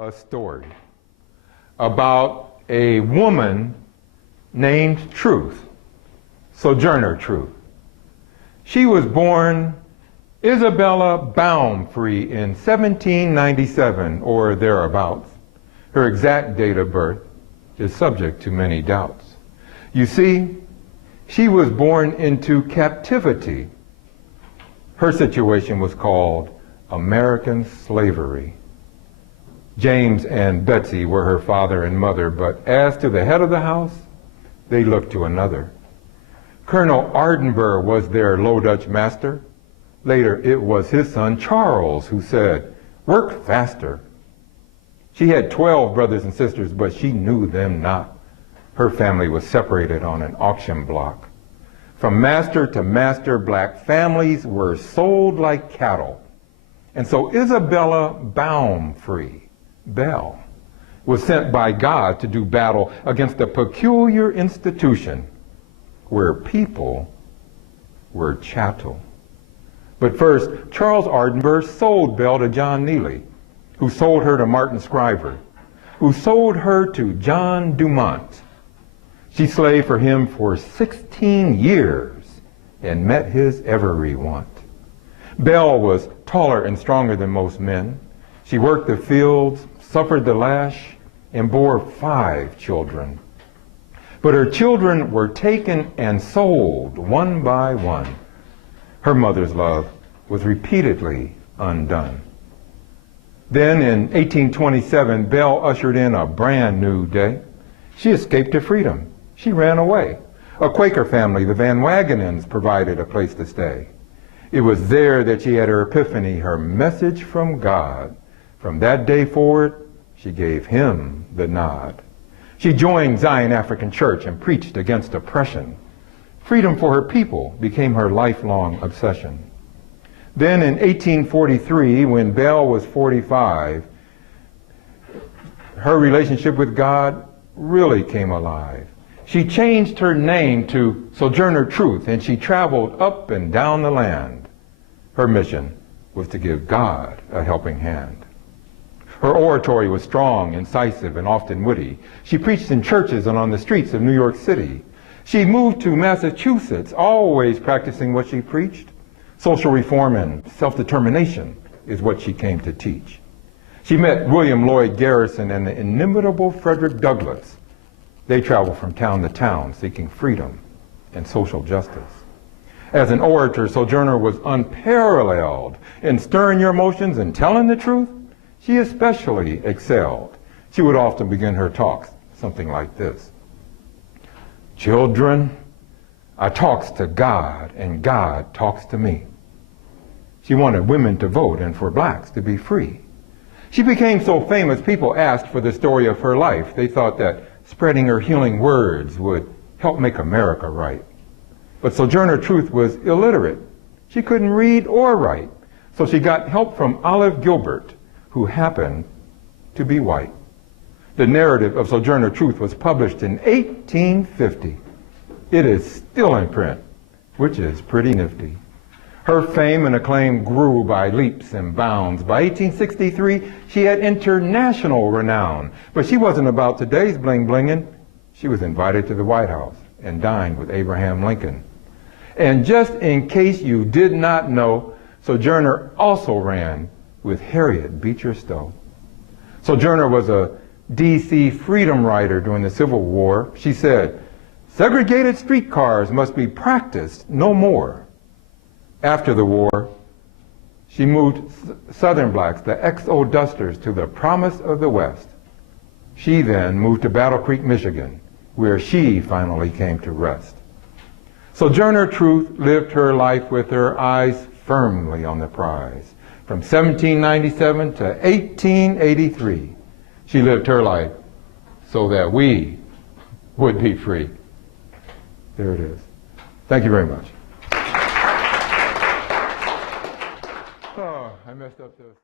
a story about a woman named Truth, Sojourner Truth. She was born Isabella Baumfree in 1797 or thereabouts. Her exact date of birth is subject to many doubts. You see, she was born into captivity. Her situation was called American slavery. James and Betsy were her father and mother, but as to the head of the house, they looked to another. Colonel Ardenburgh was their Low Dutch master. Later, it was his son Charles who said, "Work faster." She had 12 brothers and sisters, but she knew them not. Her family was separated on an auction block. From master to master, black families were sold like cattle. And so Isabella Baumfree, Belle, was sent by God to do battle against a peculiar institution where people were chattel. But first, Charles Ardenburgh sold Belle to John Neely, who sold her to Martin Scriver, who sold her to John Dumont. She slaved for him for 16 years and met his every want. Belle was taller and stronger than most men. She worked the fields, suffered the lash, and bore 5 children. But her children were taken and sold one by one. Her mother's love was repeatedly undone. Then in 1827, Belle ushered in a brand new day. She escaped to freedom. She ran away. A Quaker family, the Van Wagenens, provided a place to stay. It was there that she had her epiphany, her message from God. From that day forward, she gave him the nod. She joined Zion African Church and preached against oppression. Freedom for her people became her lifelong obsession. Then in 1843, when Belle was 45, her relationship with God really came alive. She changed her name to Sojourner Truth, and she traveled up and down the land. Her mission was to give God a helping hand. Her oratory was strong, incisive, and often witty. She preached in churches and on the streets of New York City. She moved to Massachusetts, always practicing what she preached. Social reform and self-determination is what she came to teach. She met William Lloyd Garrison and the inimitable Frederick Douglass. They traveled from town to town seeking freedom and social justice. As an orator, Sojourner was unparalleled in stirring your emotions and telling the truth. She especially excelled. She would often begin her talks something like this: "Children, I talks to God and God talks to me." She wanted women to vote and for blacks to be free. She became so famous, people asked for the story of her life. They thought that spreading her healing words would help make America right. But Sojourner Truth was illiterate. She couldn't read or write. So she got help from Olive Gilbert, who happened to be white. The narrative of Sojourner Truth was published in 1850. It is still in print, which is pretty nifty. Her fame and acclaim grew by leaps and bounds. By 1863, she had international renown. But she wasn't about today's bling-blinging. She was invited to the White House and dined with Abraham Lincoln. And just in case you did not know, Sojourner also ran with Harriet Beecher Stowe. Sojourner was a D.C. freedom rider during the Civil War. She said, "Segregated streetcars must be practiced no more." After the war, she moved Southern blacks, the Exodusters, to the promise of the West. She then moved to Battle Creek, Michigan, where she finally came to rest. Sojourner Truth lived her life with her eyes firmly on the prize. From 1797 to 1883, she lived her life so that we would be free. There it is. Thank you very much. Oh, I messed up this.